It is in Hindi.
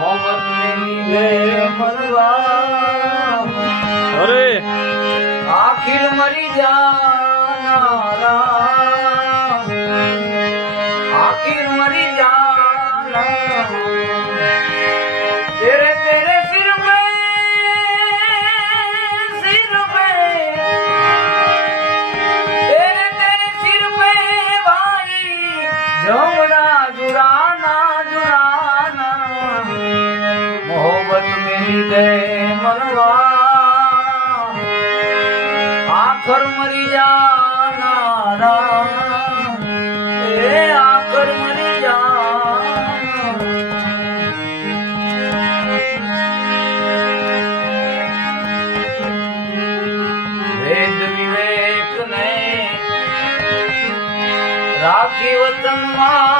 मोहब्बत में नीले मरवा अरे आखिर मरी जाना आखिर मरी जाना तेरे तेरे सिर पे तेरे तेरे सिर पे भाई झोंगड़ा जुराना जुराना मोहब्बत में दे मरवा आखर मरी जाना आखर मरी जाना वेद विवेक ने राखी वतन मां